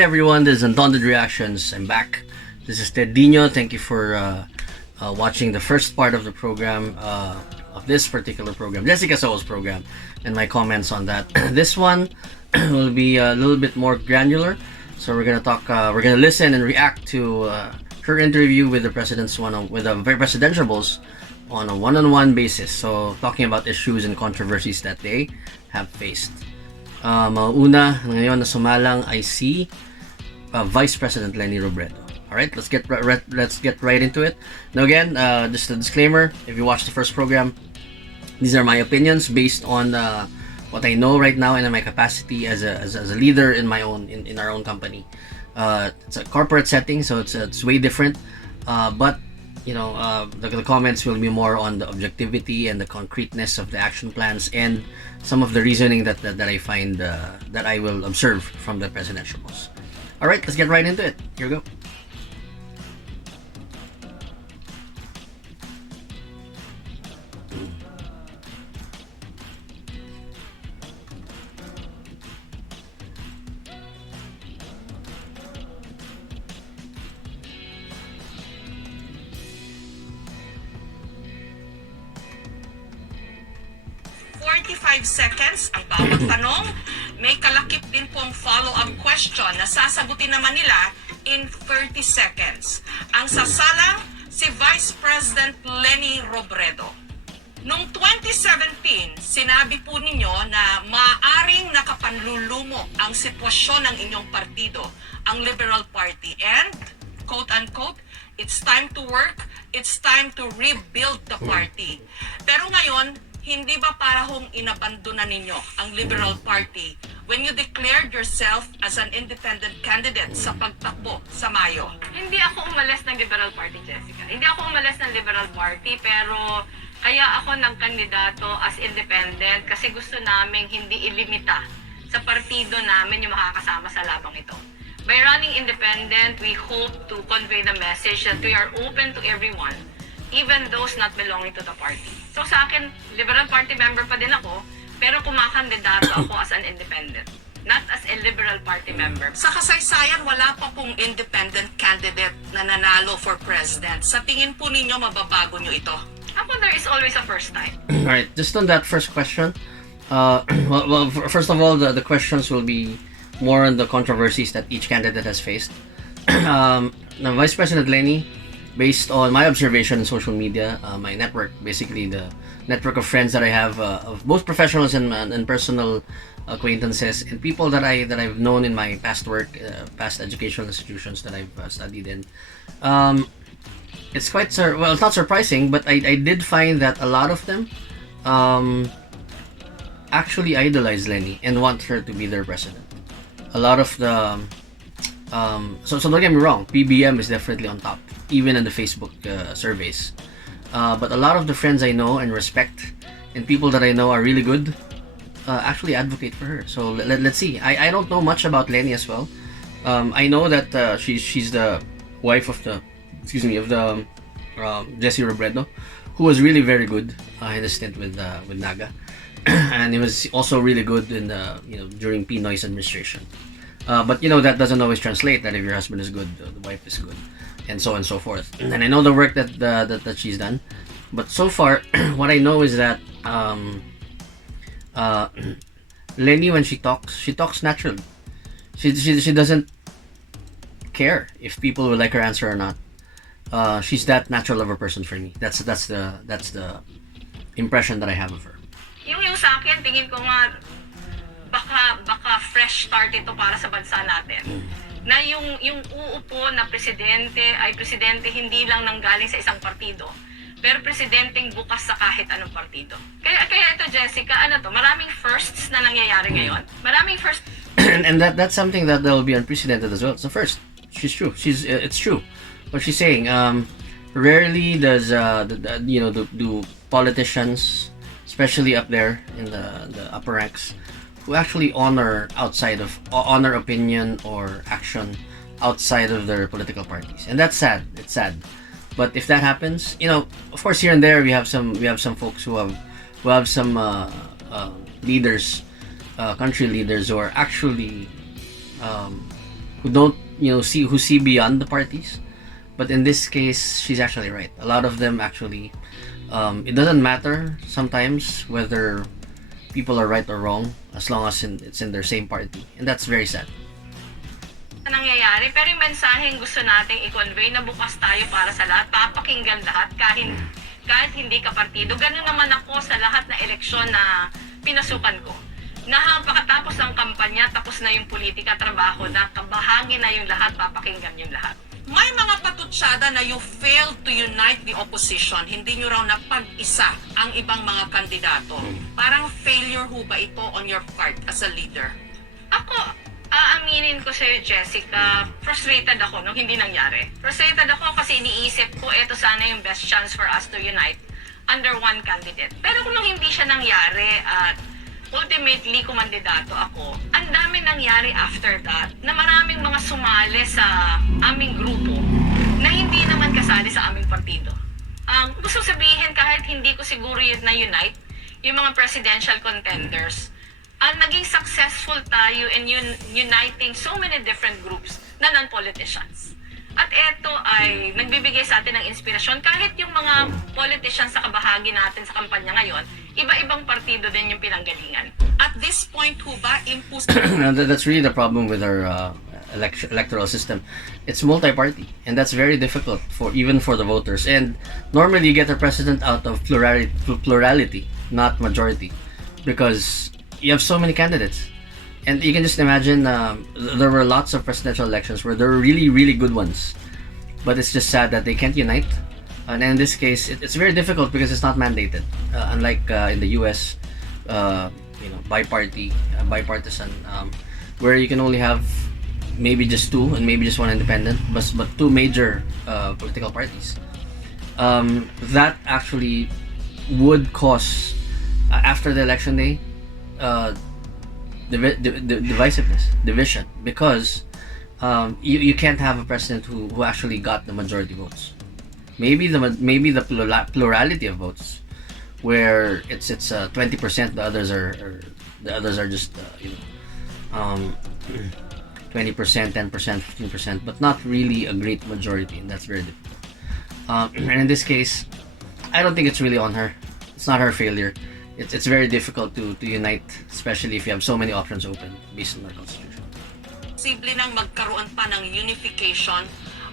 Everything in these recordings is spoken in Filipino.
everyone, this is Undaunted Reactions. I'm back. This is Ted Dino. Thank you for watching the first part of the program, of this particular program, Jessica Soho's program, and my comments on that. This one will be a little bit more granular. So we're gonna talk, we're gonna listen and react to her interview with the with the presidentiables on a one-on-one basis. So talking about issues and controversies that they have faced. Una ngayon na sumalang ay si Vice President Leni Robredo. Alright, let's get right into it. Now again, just a disclaimer, if you watched the first program, these are my opinions based on what I know right now and in my capacity as a leader in my own in our own company. It's a corporate setting, so it's way different, but you know, the comments will be more on the objectivity and the concreteness of the action plans and some of the reasoning that I find that I will observe from the presidentiables. All right, let's get right into it. Here we go. 45 seconds ang bawat tanong. May kalakip din pong follow-up question na sasagutin naman nila in 30 seconds. Ang sasalang si Vice President Leni Robredo. Noong 2017, sinabi po ninyo na maaaring nakapanlulumo ang sitwasyon ng inyong partido, ang Liberal Party, and, quote-unquote, it's time to work, it's time to rebuild the party. Pero ngayon, hindi ba parang inabandona ninyo ang Liberal Party when you declared yourself as an independent candidate sa pagtakbo sa Mayo? Hindi ako umalis ng Liberal Party, Jessica. Hindi ako umalis ng Liberal Party, pero kaya ako nagkandidato as independent kasi gusto naming hindi ilimita sa partido namin yung makakasama sa labang ito. By running independent, we hope to convey the message that we are open to everyone, even those not belonging to the party. So sa akin, Liberal Party member pa din ako, pero kumakandidato ako as an independent, not as a Liberal Party member. Sa kasaysayan, wala pa pong independent candidate na nanalo for president. Sa tingin po ninyo, mababago nyo ito? Ako, there is always a first time. Alright, just on that first question, first of all, the questions will be more on the controversies that each candidate has faced. Now, Vice President Leni, based on my observation in social media, my network, basically the network of friends that I have, of both professionals and personal acquaintances, and people that I've known in my past work, past educational institutions that I've studied in. It's quite well, it's not surprising, but I did find that a lot of them actually idolize Leni and want her to be their president. A lot of the so don't get me wrong, PBM is definitely on top, even in the Facebook surveys. But a lot of the friends I know and respect, and people that I know are really good, actually advocate for her. So let's see. I don't know much about Leni as well. I know that she's the wife of the Jesse Robredo, who was really very good in a stint with Naga, and he was also really good in during Pinoy's administration. But that doesn't always translate that if your husband is good, the wife is good, and so on and so forth. And I know the work that she's done, but so far, what I know is that Leni, when she talks naturally. She doesn't care if people will like her answer or not. She's that natural of a person for me. That's the impression that I have of her. Yung sa akin, tingin ko nga, baka fresh start ito para sa bansa natin. Na yung uupo na presidente ay presidente hindi lang nanggaling sa isang partido, pero presidenteng bukas sa kahit anong partido. Kaya ito, Jessica, maraming firsts na nangyayari ngayon. Maraming firsts. And that's something that will be unprecedented as well. It's the first. It's true. What she's saying. Rarely does do politicians, especially up there in the upper ranks, who actually honor opinion or action outside of their political parties, and that's sad. It's sad, but if that happens, of course, here and there we have some folks who have some leaders, country leaders who are actually who don't who see beyond the parties. But in this case, she's actually right. A lot of them actually, it doesn't matter sometimes whether people are right or wrong, as long as it's in their same party, and that's very sad. Nangyayari, pero yung mensaheng gusto nating i-convey na bukas tayo para sa lahat, papakinggan lahat kahit hindi ka partido. Ganun naman ako sa lahat na eleksyon na pinasukan ko. Pagkatapos ng kampanya, tapos na yung politika, trabaho na, kabahagi na yung lahat, papakinggan yung lahat. May mga patutsyada na you failed to unite the opposition. Hindi nyo raw napag-isa ang ibang mga kandidato. Parang failure ho ba ito on your part as a leader? Ako, aaminin ko sa'yo, Jessica, frustrated ako nung hindi nangyari. Frustrated ako kasi iniisip ko, ito sana yung best chance for us to unite under one candidate. Pero kung hindi siya nangyari at ultimately kumandidato ako, ang dami nangyari after that na maraming mga sumali sa aming grupo na hindi naman kasali sa aming partido. Gusto sabihin, kahit hindi ko siguro yun na unite, yung mga presidential contenders, naging successful tayo in uniting so many different groups na non-politicians. At ito ay nagbibigay sa atin ng inspirasyon kahit yung mga politicians sa kabahagi natin sa kampanya ngayon, iba-ibang partido din yung pinanggalingan. At this point ho ba, That's really the problem with our electoral system. It's multi-party, and that's very difficult even for the voters. And normally you get a president out of plurality, not majority, because you have so many candidates. And you can just imagine, there were lots of presidential elections where there were really, really good ones. But it's just sad that they can't unite. And in this case, it's very difficult because it's not mandated. Unlike in the US, bipartisan, where you can only have maybe just two and maybe just one independent, but two major political parties. That actually would cause, after the election day, division, because you can't have a president who actually got the majority votes. Maybe the plurality of votes, where it's 20%, the others are just 20%, 10%, 15%, but not really a great majority, and that's very difficult. And in this case, I don't think it's really on her. It's not her failure. It's very difficult to unite, especially if you have so many options open based on our constitution. Posible nang magkaroon pa ng unification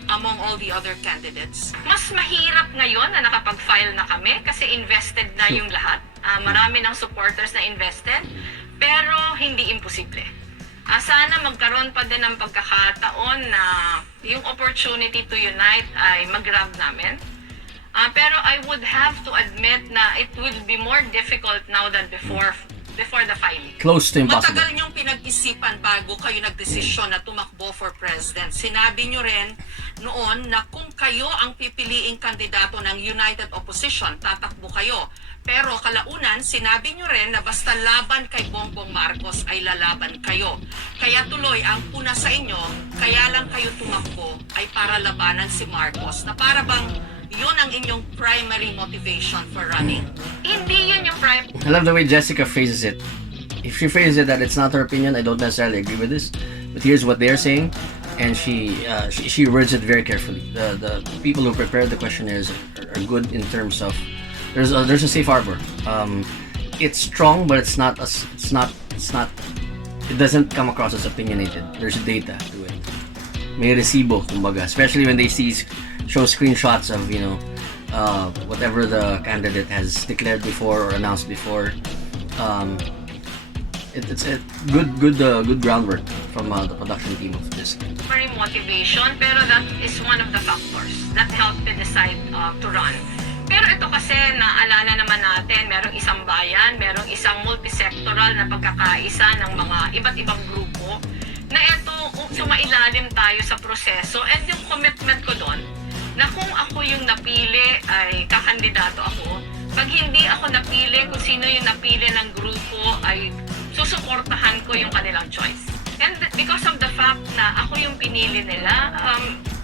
among all the other candidates? Mas mahirap ngayon na nakapag-file na kami kasi invested na yung lahat. Marami ng supporters na invested, pero hindi imposible. Sana magkaroon pa din ng pagkakataon na yung opportunity to unite ay mag-grab namin. Pero I would have to admit na it will be more difficult now than before the filing. Close to impossible. Matagal niyong pinag-isipan bago kayo nagdesisyon na tumakbo for president. Sinabi niyo rin noon na kung kayo ang pipiliing kandidato ng United Opposition, tatakbo kayo. Pero kalaunan, sinabi niyo rin na basta laban kay Bongbong Marcos ay lalaban kayo. Kaya tuloy ang puna sa inyo, kaya lang kayo tumakbo ay para labanan si Marcos, na para bang yun ang inyong primary motivation for running. Hindi yun yung primary. I love the way Jessica phrases it. If she phrases it that it's not her opinion, I don't necessarily agree with this. But here's what they're saying, and she words it very carefully. The people who prepared the questionnaires are good in terms of there's a safe harbor. It's strong, but it doesn't come across as opinionated. There's data to it. May resibo, kumbaga, especially when they show screenshots of whatever the candidate has declared before or announced before. It's a good groundwork from the production team of this. Primary motivation, pero that is one of the factors that helped me decide to run. Pero ito kasi, naalala naman natin, merong isang bayan, merong isang multisectoral na pagkakaisa ng mga iba't ibang grupo, na ito, sumailalim tayo sa proseso, and yung commitment ko doon, na kung ako yung napili ay kakandidato ako, pag hindi ako napili, kung sino yung napili ng grupo ay susuportahan ko yung kanilang choice. And because of the fact na ako yung pinili nila,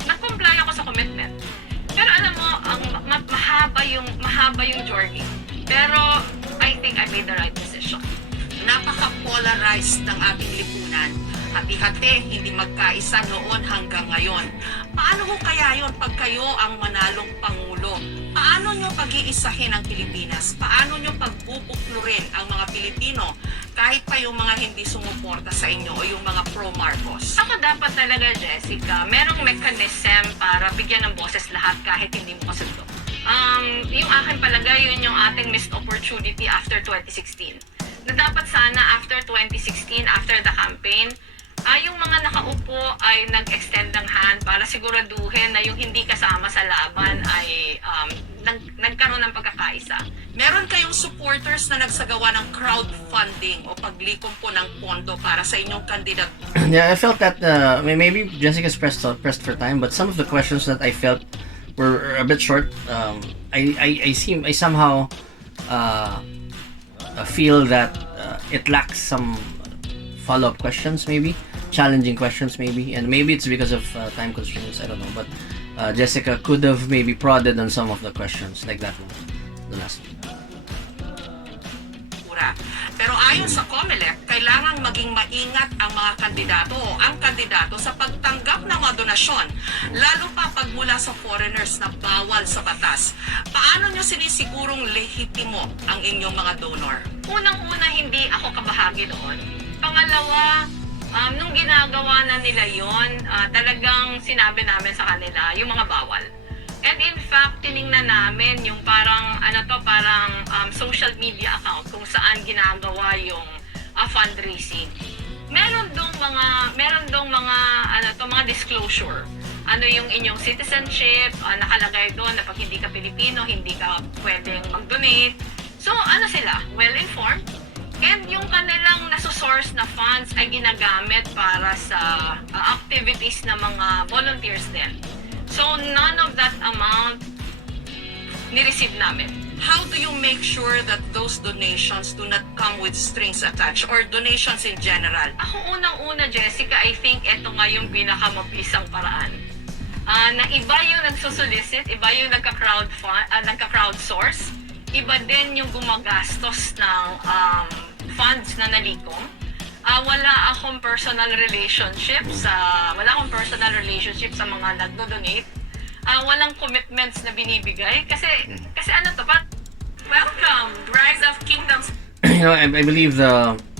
nag-comply ako sa commitment. Pero alam mo, mahaba yung journey. Pero I think I made the right decision. Napaka-polarized ng ating lipunan. hati-hati, hindi magkaisa noon hanggang ngayon. Paano ho kaya yon pag kayo ang manalong Pangulo? Paano nyo pag-iisahin ang Pilipinas? Paano nyo pagbubuklurin ang mga Pilipino kahit pa yung mga hindi sumuporta sa inyo o yung mga pro-Marcos? Ako dapat talaga, Jessica, merong mechanism para bigyan ng boses lahat kahit hindi mo kasundo. Yung akin palagay, yun yung ating missed opportunity after 2016. Na dapat sana after 2016, after the campaign, yung mga nakaupo ay nag-extend ng hand para siguraduhin na yung hindi kasama sa laban ay nagkaroon ng pagkakaisa. Meron kayong supporters na nagsagawa ng crowdfunding o paglikom po ng pondo para sa inyong kandidat. Yeah, I felt that maybe Jessica's pressed for time, but some of the questions that I felt were a bit short. I somehow feel that it lacks some follow-up questions, maybe challenging questions, maybe, and maybe it's because of time constraints. I don't know, but Jessica could have maybe prodded on some of the questions like that one, the last one. Pero ayon sa COMELEC, kailangang maging maingat ang mga kandidato o ang kandidato sa pagtanggap ng mga donasyon, lalo pa pag mula sa foreigners na bawal sa batas. Paano nyo sinisigurong lehitimo ang inyong mga donor? Unang-una, hindi ako kabahagi doon. Pangalawa, nung ginagawa na nila yon, talagang sinabi namin sa kanila yung mga bawal. And in fact, tiningnan namin yung parang social media account kung saan ginagawa yung fundraising. Meron dong mga disclosure. Ano yung inyong citizenship, nakalagay doon na pag hindi ka Filipino, hindi ka pwedeng mag-donate. So, ano sila? Well-informed. And yung kanilang nasosource na funds ay ginagamit para sa activities ng mga volunteers din. So, none of that amount ni-receive namin. How do you make sure that those donations do not come with strings attached or donations in general? Ako unang-una, Jessica, I think ito nga yung pinakamabisang paraan. Na iba yung nagsusolicit, iba yung nagka-crowdsource, iba din yung gumagastos ng funds na nalikom. Wala akong personal relationship sa mga nagdo-donate. Walang commitments na binibigay kasi ano to, but welcome, Rise of Kingdoms. You know, I believe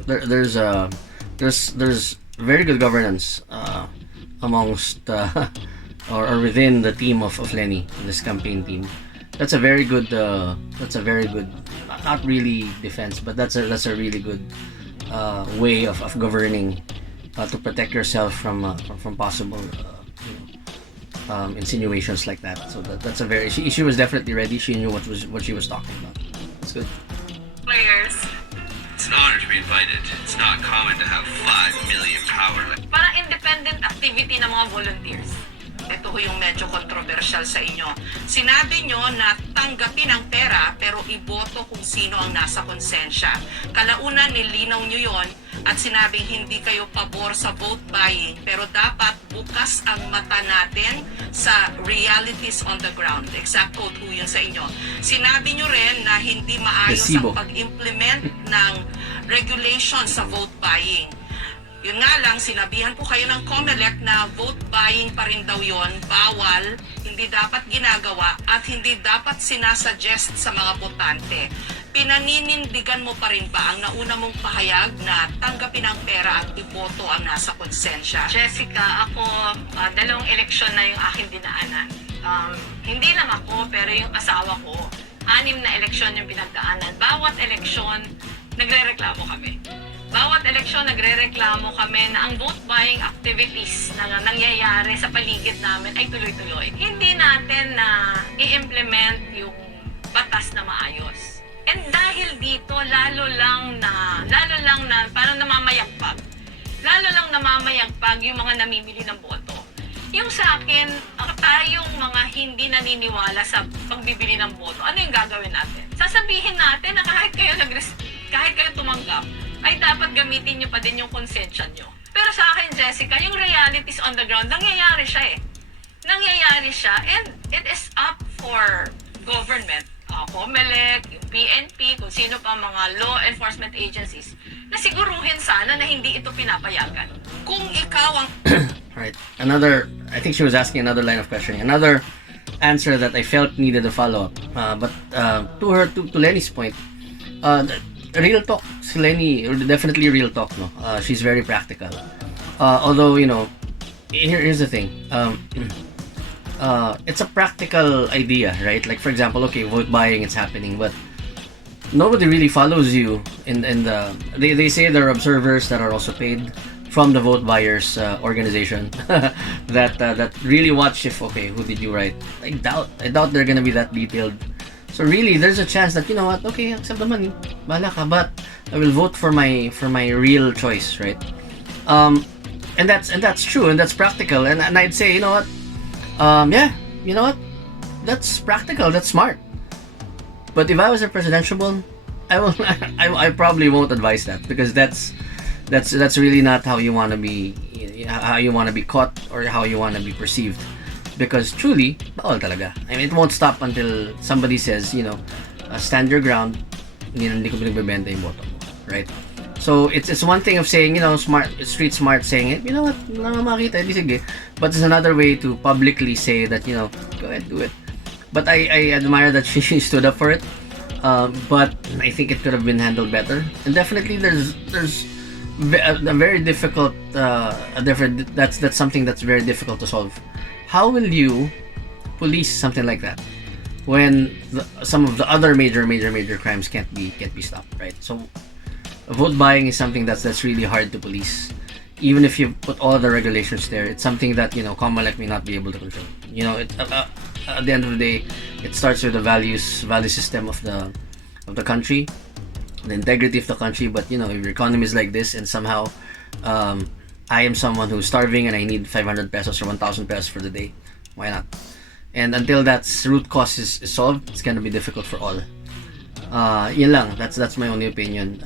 there's very good governance amongst or within the team of Leni, this campaign team. That's a very good not really defense, but that's a really good way of governing to protect yourself from possible insinuations like that. So that's a very she was definitely ready. She knew what she was talking about. That's good. Players. It's an honor to be invited. It's not common to have 5 million power. Parang independent activity ng mga volunteers. Ito ho yung medyo controversial sa inyo. Sinabi nyo na tanggapin ang pera pero iboto kung sino ang nasa konsensya. Kalaunan nilinaw nyo yon at sinabing hindi kayo pabor sa vote buying pero dapat bukas ang mata natin sa realities on the ground. Exact quote ho yun sa inyo. Sinabi nyo rin na hindi maayos ang pag-implement ng regulations sa vote buying. Yun nga lang, sinabihan po kayo ng COMELEC na vote buying pa rin daw yun, bawal, hindi dapat ginagawa at hindi dapat sinasuggest sa mga botante. Pinaninindigan mo pa rin ba ang nauna mong pahayag na tanggapin ang pera at iboto ang nasa konsensya? Jessica, ako, 2 eleksyon na yung aking dinaanan. Hindi lang ako, pero yung asawa ko, 6 na eleksyon yung pinagdaanan. Bawat eleksyon, nagre-reklamo kami. Bawat eleksyon, nagre-reklamo kami na ang vote buying activities na nangyayari sa paligid namin ay tuloy-tuloy. Hindi natin na i-implement yung batas na maayos. And dahil dito, lalo lang na parang namamayagpag. Lalo lang namamayagpag yung mga namimili ng boto. Yung sa akin, tayong mga hindi naniniwala sa pagbibili ng boto, ano yung gagawin natin? Sasabihin natin na kahit kayo tumanggap, ay dapat gamitin nyo pa din yung konsensya nyo. Pero sa akin, Jessica, yung realities on the ground, nangyayari siya and it is up for government, COMELEC, yung PNP, kung sino pa mga law enforcement agencies, na siguruhin sana na hindi ito pinapayagan. Kung ikaw ang Right. I think she was asking another line of questioning. Another answer that I felt needed a follow-up. But to Leni's point, real talk. Si Leni, definitely real talk, no? She's very practical. Although, here's the thing. It's a practical idea, right? Like, for example, okay, vote buying, it's happening, but nobody really follows you they say there are observers that are also paid from the vote buyers organization that really watch if who did you write. I doubt they're gonna be that detailed. So really there's a chance that okay, accept the money, bahala ka, but I will vote for my real choice, right? And that's true, and that's practical, and I'd say that's practical, that's smart. But if I was a presidential one, I probably won't advise that, because that's really not how you want to be caught or how you want to be perceived. Because truly, bawal talaga. I mean, it won't stop until somebody says, stand your ground, hindi ko pinagbebenta yung boto mo, right? So it's one thing of saying, street smart, saying it, wala nga makita, di sige. But it's another way to publicly say that, go ahead, do it. But I admire that she stood up for it. But I think it could have been handled better. And definitely there's a very difficult that's something that's very difficult to solve. How will you police something like that when some of the other major crimes can't be stopped, right? So vote buying is something that's really hard to police. Even if you put all the regulations there, it's something that COMELEC may not be able to control. At the end of the day, it starts with the value system of the country, the integrity of the country. But if your economy is like this, and somehow I am someone who's starving and I need 500 pesos or 1,000 pesos for the day, why not? And until that root cause is solved, it's gonna be difficult for all. Yun lang. That's my only opinion.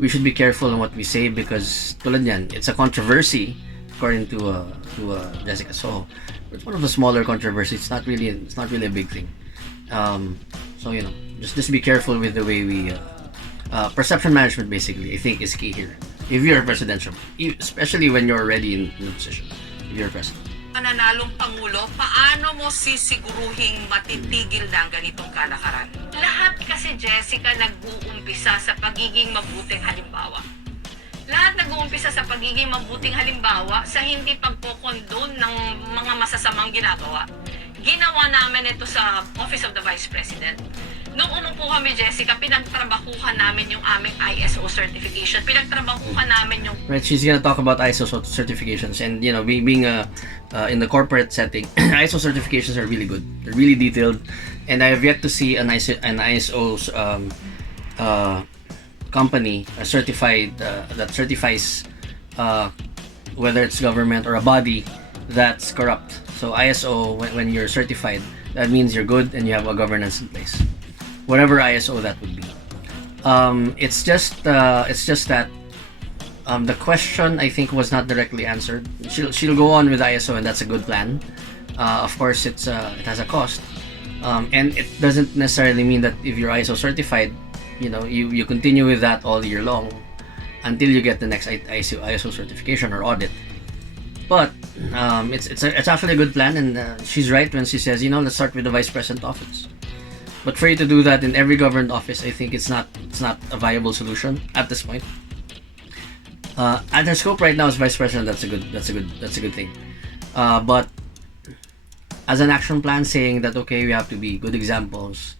We should be careful on what we say, because tulad yan, it's a controversy according to Jessica Soho. It's one of the smaller controversies. It's not really a big thing. So just be careful with the way we perception management, basically, I think, is key here. If you're presidential, especially when you're already in the position, if you're president. mananalong Pangulo, paano mo sisiguruhing matitigil na ang ganitong kalakaran? Lahat kasi, Jessica, nag-uumpisa sa pagiging mabuting halimbawa. Lahat nag-uumpisa sa pagiging mabuting halimbawa sa hindi pagkokondon ng mga masasamang ginagawa. Ginawa namin ito sa Office of the Vice President. Nung umupo kami, Jessica, pinagtrabahuhan namin yung aming ISO certification. Pinagtrabahuhan namin yung... Right, she's gonna talk about ISO certifications, and being in the corporate setting, ISO certifications are really good. They're really detailed, and I have yet to see an ISO company certified that certifies whether it's government or a body that's corrupt. So ISO, when you're certified, that means you're good and you have a governance in place. Whatever ISO that would be. It's just that the question, I think, was not directly answered. She'll go on with ISO, and that's a good plan. Of course, it has a cost, and it doesn't necessarily mean that if you're ISO certified, you continue with that all year long until you get the next ISO certification or audit. But it's actually a good plan, and she's right when she says, let's start with the Vice President office. But for you to do that in every government office, I think it's not a viable solution at this point. At her scope right now as Vice President, that's a good thing. But as an action plan, saying that we have to be good examples,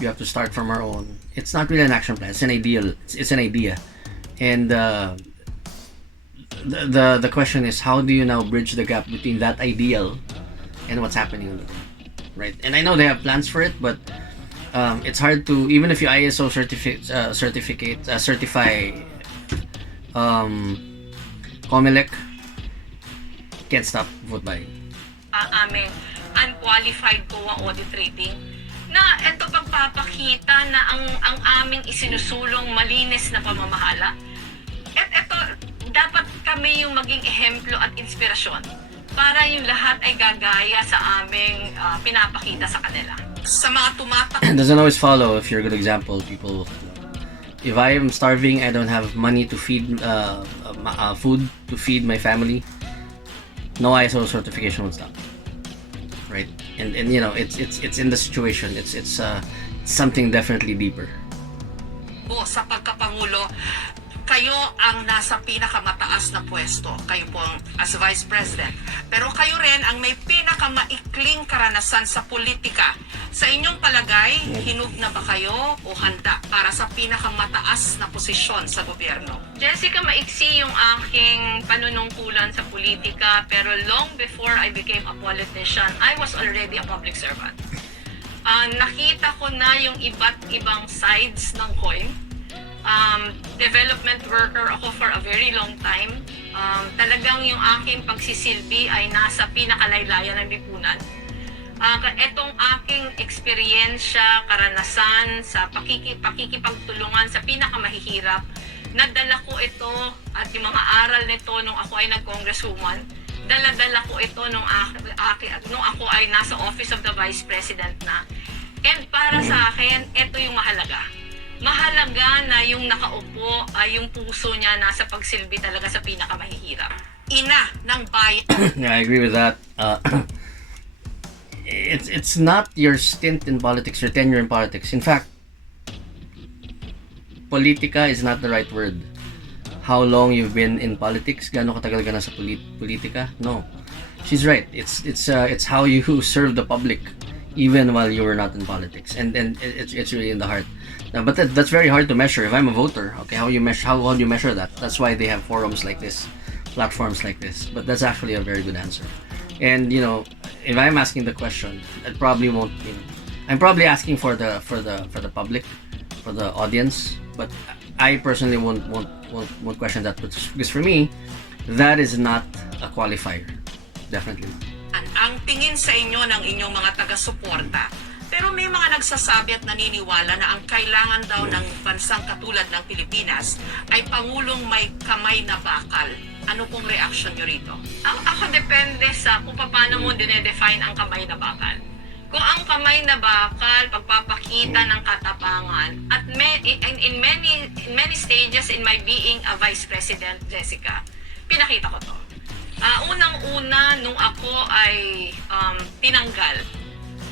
we have to start from our own. It's not really an action plan. It's an ideal. It's an idea, and the question is, how do you now bridge the gap between that ideal and what's happening on the ground, right? And I know they have plans for it, but it's hard to, even if you ISO certify COMELEC, can't stop vote buying. Aming unqualified COA audit rating na ito pagpapakita na ang aming isinusulong malinis na pamamahala. At ito, dapat kami yung maging ehemplo at inspirasyon para yung lahat ay gagaya sa aming pinapakita sa kanila. Sa mga tumatak It doesn't always follow if you're a good example. People if I am starving, I don't have money to feed food to feed my family, no ISO certification would stop, right? And you know, it's in the situation. It's something definitely deeper. Sa pagkapangulo, kayo ang nasa pinakamataas na pwesto. Kayo po ang as Vice President. Pero kayo rin ang may pinakamaikling karanasan sa politika. Sa inyong palagay, hinug na ba kayo o handa para sa pinakamataas na posisyon sa gobyerno? Jessica, maiksi yung aking panunungkulan sa politika, pero long before I became a politician, I was already a public servant. Nakita ko na yung iba't ibang sides ng coin. Development worker ako for a very long time. Talagang yung aking pagsisilbi ay nasa pinakalaylayan ng lipunan. Etong aking eksperyensya, karanasan sa pakikipagtulungan sa pinakamahihirap, nadala ko ito at yung mga aral nito nung ako ay nag-congresswoman, dala-dala ko ito nung ako ay nasa Office of the Vice President na. And para sa akin, ito yung mahalaga. Mahalaga na yung nakaupo ay yung puso niya nasa pagsilbi talaga sa pinakamahihirap. Ina ng bayan. Yeah, I agree with that. It's not your stint in politics, your tenure in politics. In fact, politika is not the right word. How long you've been in politics? Gaano katagal ka na sa politika? No, she's right. It's how you serve the public, even while you were not in politics, and it's really in the heart. But that's very hard to measure. If I'm a voter, okay, how do you measure that? That's why they have forums like this, platforms like this. But that's actually a very good answer. And you know, if I'm asking the question, I probably won't. You know, I'm probably asking for the public, for the audience. But I personally won't question that, because for me, that is not a qualifier. Definitely. Ang tingin sa inyo ng inyong mga taga-suporta. Pero may mga nagsasabi at naniniwala na ang kailangan daw ng bansang katulad ng Pilipinas ay pangulong may kamay na bakal. Ano pong reaction nyo rito? Ako depende sa kung paano mo dinedefine ang kamay na bakal. Kung ang kamay na bakal, pagpapakita ng katapangan, at in many stages in my being a Vice President, Jessica, pinakita ko to. Unang-una, nung ako ay tinanggal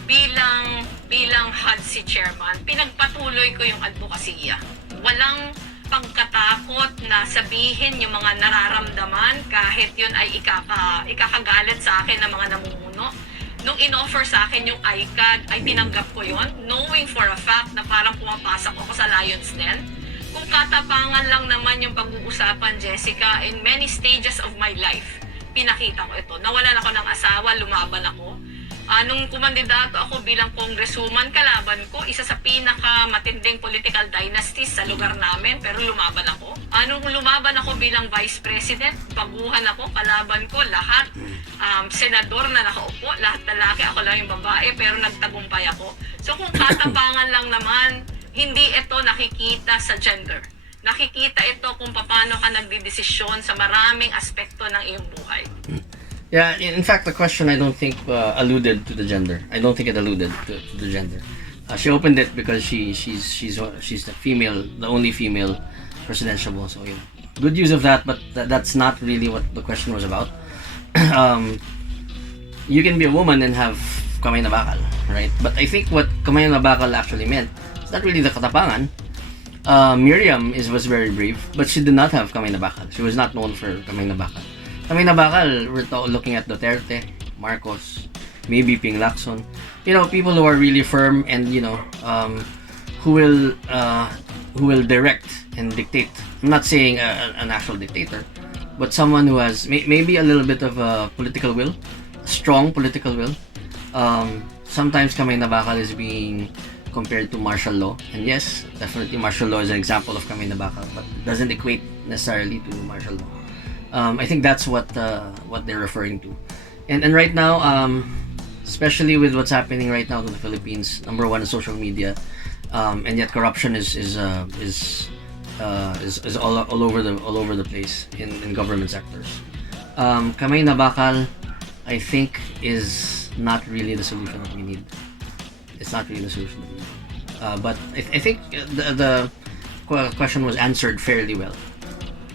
bilang HUD chairman, pinagpatuloy ko yung advokasya. Walang pagkatakot na sabihin yung mga nararamdaman kahit yun ay ikakagalit sa akin ng mga namumuno. Nung in-offer sa akin yung ICAD, ay tinanggap ko yun, knowing for a fact na parang pumapasok ako sa Lion's Den. Kung katapangan lang naman yung pag-uusapan, Jessica, in many stages of my life, pinakita ko ito. Nawalan ako ng asawa, lumaban ako. Nung kumandidato ako bilang congresswoman, kalaban ko, isa sa pinakamatinding political dynasties sa lugar namin, pero lumaban ako. Nung lumaban ako bilang vice president, baguhan ako, kalaban ko, lahat, senador na nakaupo, lahat lalaki, ako lang yung babae, pero nagtagumpay ako. So kung katapangan lang naman, hindi ito nakikita sa gender. Nakikita ito kung paano ka nagdidesisyon sa maraming aspekto ng iyong buhay. Yeah, in fact, the question I don't think alluded to the gender. I don't think it alluded to the gender. She opened it because she's the female, the only female presidential. So yeah, good use of that, but that's not really what the question was about. You can be a woman and have kamay na bakal, right? But I think what kamay na bakal actually meant is not really the katapangan. Miriam was very brave, but she did not have kamay na bakal. She was not known for kamay na bakal. Kamay na bakal, we're looking at Duterte, Marcos, maybe Ping Lacson. You know, people who are really firm and who will direct and dictate. I'm not saying an actual dictator, but someone who has maybe a little bit of a political will, strong political will. Sometimes kamay na bakal is being compared to martial law, and yes, definitely martial law is an example of kamay na bakal, but it doesn't equate necessarily to martial law. I think that's what they're referring to, and right now, especially with what's happening right now to the Philippines, number one is social media, and yet corruption is all over the place in government sectors. Kamay na bakal, I think, is not really the solution that we need. It's not really the solution that we need. But I think question was answered fairly well.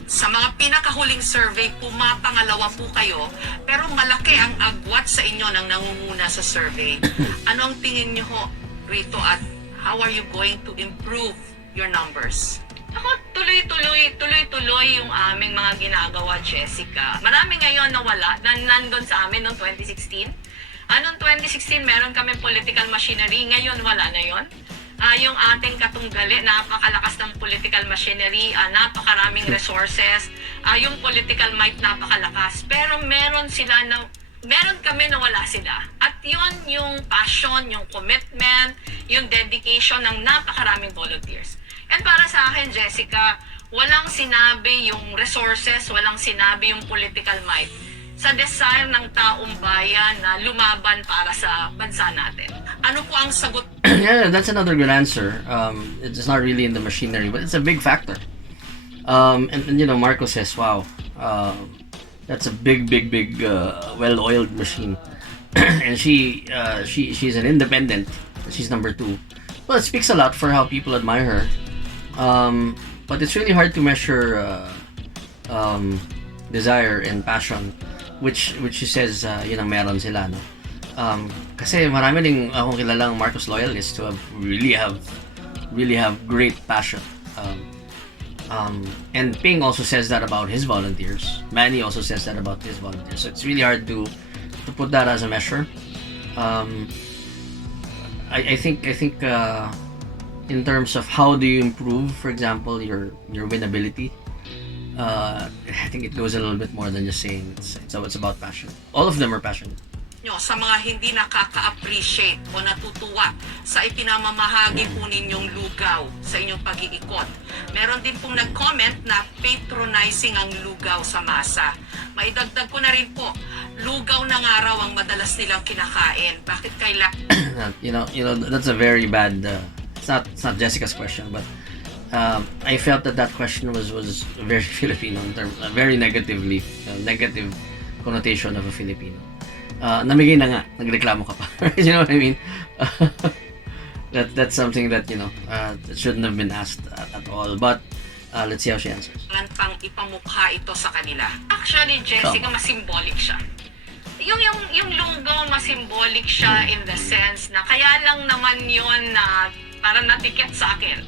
Sa mga pinakahuling survey, pumapangalawa po kayo, pero malaki ang agwat sa inyo ng nangunguna sa survey. Ano ang tingin niyo ho rito at how are you going to improve your numbers? Ako, tuloy-tuloy yung aming mga ginagawa, Jessica. Marami ngayon nawala, nandun sa amin noong 2016. Noong 2016, meron kami political machinery. Ngayon, wala na yon. Yung ating katunggali, napakalakas ng political machinery, napakaraming resources, yung political might napakalakas. Pero meron kami na wala sila. At yun yung passion, yung commitment, yung dedication ng napakaraming volunteers. And para sa akin, Jessica, walang sinabi yung resources, walang sinabi yung political might sa desire ng taong bayan na lumaban para sa bansa natin. Ano po ang sagot? Yeah, that's another good answer. It's not really in the machinery, but it's a big factor. And you know, Marco says, "Wow, that's a big, well-oiled machine." And she's an independent. She's number 2. Well, it speaks a lot for how people admire her. But it's really hard to measure desire and passion, which she says yun ang meron sila, no? Kasi marami ding akong kilalang Marcos loyalists who really have great passion. And Ping also says that about his volunteers. Manny also says that about his volunteers. So it's really hard to put that as a measure. I think in terms of how do you improve, for example, your winnability, I think it goes a little bit more than just saying it's about passion. All of them are passionate. Nyo sa mga hindi nakaka-appreciate o natutuwa sa ipinamamahagi po ninyong lugaw sa inyong pag-iikot. Meron din pong nag-comment na patronizing ang lugaw sa masa. Maidagdag ko na rin po, lugaw na nga raw ang madalas nilang kinakain. Bakit you know that's a very bad it's not Jessica's question, but I felt that question was very Filipino in terms, very negative connotation of a Filipino. Namigay na nga, nagreklamo ka pa. You know what I mean? That's something that, you know, that shouldn't have been asked at all. But let's see how she answers. pang ipamukha ito sa kanila? Actually, Jessica, mas symbolic siya. Yung lugaw, mas symbolic siya in the sense na kaya lang naman yon na parang natikit sa akin.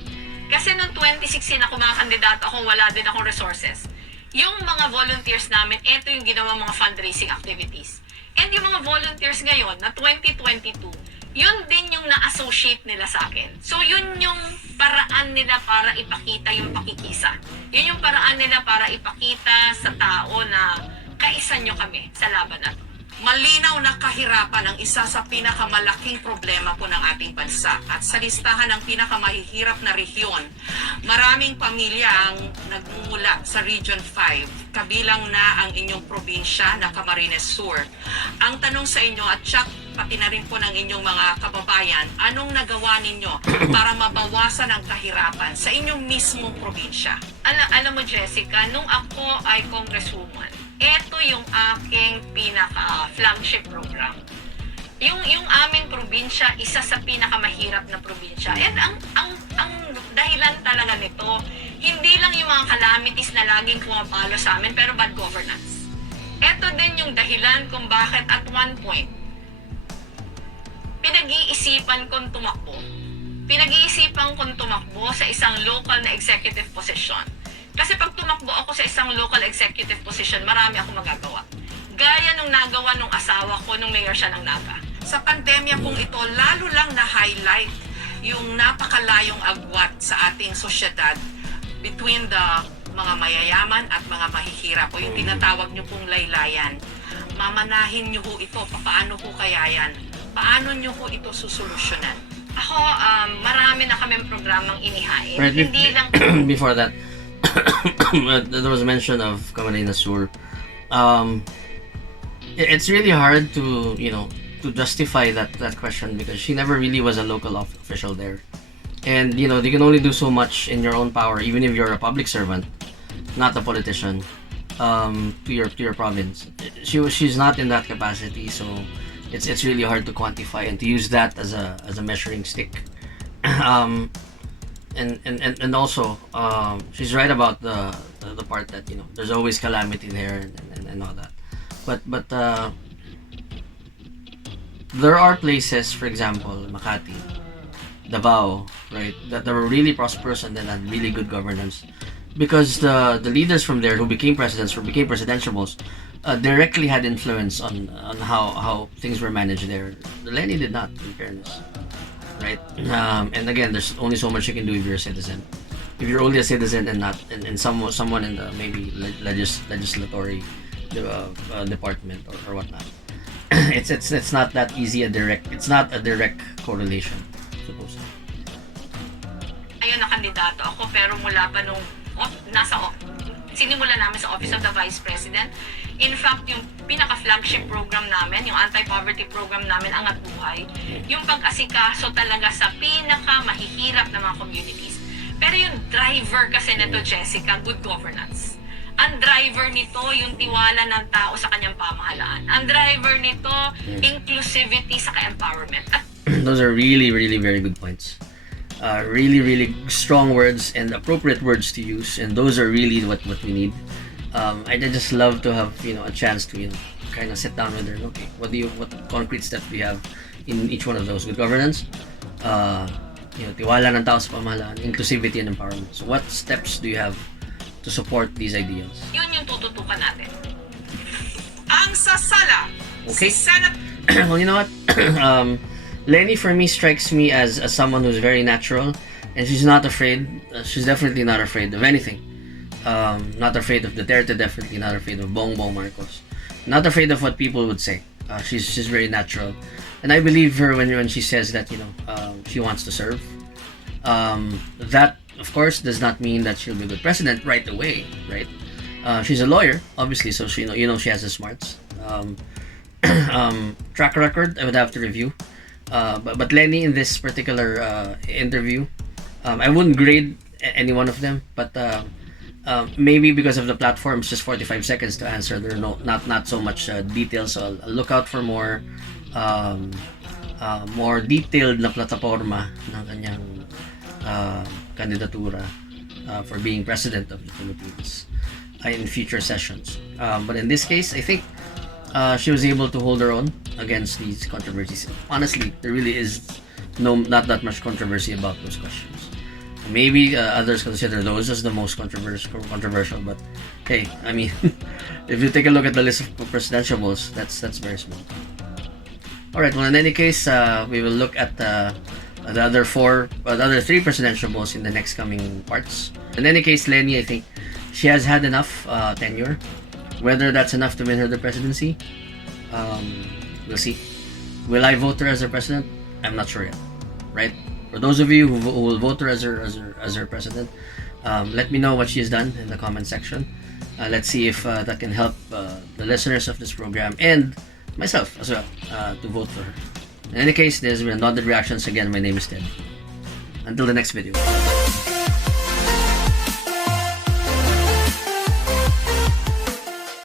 Kasi noong 2016 ako mga kandidato ako, wala din akong resources. Yung mga volunteers namin, ito yung ginawa mga fundraising activities. And yung mga volunteers ngayon na 2022, yun din yung na-associate nila sa akin. So yun yung paraan nila para ipakita yung pakikisa. Yun yung paraan nila para ipakita sa tao na kaisa nyo kami sa laban na to. Malinaw na kahirapan ang isa sa pinakamalaking problema po ng ating bansa. At sa listahan ng pinakamahihirap na rehiyon, maraming pamilya ang nagmumula sa Region 5, kabilang na ang inyong probinsya na Camarines Sur. Ang tanong sa inyo at Chuck, pati na rin po ng inyong mga kababayan, anong nagawa ninyo para mabawasan ang kahirapan sa inyong mismong probinsya? Alam mo, Jessica, nung ako ay congresswoman, ito yung aking pinaka-flagship program. Yung aming probinsya, isa sa pinakamahirap na probinsya. And ang dahilan talaga nito, hindi lang yung mga calamities na laging pumapalo sa amin, pero bad governance. Ito din yung dahilan kung bakit at one point, pinag-iisipan kong tumakbo sa isang local na executive position. Kasi pag tumakbo ako sa isang local executive position, marami akong magagawa. Gaya nung nagawa nung asawa ko nung mayor siya ng Naga. Sa pandemya pong ito, lalo lang na-highlight yung napakalayong agwat sa ating sosyedad between the mga mayayaman at mga mahihirap o yung tinatawag nyo pong laylayan. Mamanahin nyo ho ito, paano ho kaya yan? Paano nyo ho ito susolusyonan? Ako, marami na kaming programang inihain. Right, Hindi lang... before that, there was mention of Camarines Sur. It's really hard to justify that question because she never really was a local official there, and you can only do so much in your own power, even if you're a public servant, not a politician, to your province. She's not in that capacity, so it's really hard to quantify and to use that as a measuring stick. and also she's right about the part that there's always calamity there and all that, but there are places, for example, Makati, Davao, right, that were really prosperous and then had really good governance because the leaders from there who became presidents or became presidentiables directly had influence on how things were managed there. Leni did not, in fairness, right? And again, there's only so much you can do if you're a citizen. If you're only a citizen and not and someone in the maybe legislatory department or whatnot, it's not that easy it's not a direct correlation, supposedly. Ayun, na kandidato ako, pero mula pa nung sinimula namin sa Office of the Vice President. In fact, yung pinaka-flagship program namin, yung anti-poverty program namin, Angat Buhay, yung pag-asikaso talaga sa pinaka-mahihirap na mga communities. Pero yung driver kasi nito, Jessica, good governance. Ang driver nito, yung tiwala ng tao sa kanyang pamahalaan. Ang driver nito, inclusivity sa empowerment. At those are really, really very good points. Really, really strong words and appropriate words to use, and those are really what we need. I just love to have a chance to kind of sit down with her. Okay, what concrete steps do you have in each one of those? Good governance, tiwala ng tao sa pamahalaan, inclusivity and empowerment. So what steps do you have to support these ideas? yun yung tututukan natin. Ang sasala, Okay. si Senate Well, you know what? Leni for me strikes me as someone who's very natural, and she's not afraid. She's definitely not afraid of anything. Not afraid of Duterte, definitely not afraid of Bongbong Marcos. Not afraid of what people would say. She's very natural, and I believe her when she says that she wants to serve. That of course does not mean that she'll be a good president right away, right? She's a lawyer, obviously, so she she has the smarts. Track record I would have to review. But Leni in this particular interview, I wouldn't grade any one of them, but maybe because of the platform, it's just 45 seconds to answer. There are not so much details, so I'll look out for more detailed na plataforma ng kanyang kandidatura for being president of the Philippines in future sessions. But in this case, I think she was able to hold her own against these controversies. Honestly, there really is not that much controversy about those questions. Maybe others consider those as the most controversial, but hey, I mean, if you take a look at the list of presidentiables, that's very small. All right. Well, in any case, we will look at the other three presidentiables in the next coming parts. In any case, Leni, I think she has had enough tenure. Whether that's enough to win her the presidency, we'll see. Will I vote her as her president? I'm not sure yet. Right? For those of you who will vote her as her president, let me know what she has done in the comment section. Let's see if that can help the listeners of this program and myself as well to vote for her. In any case, there's been Undaunted Reactions. Again, my name is Ted. Until the next video.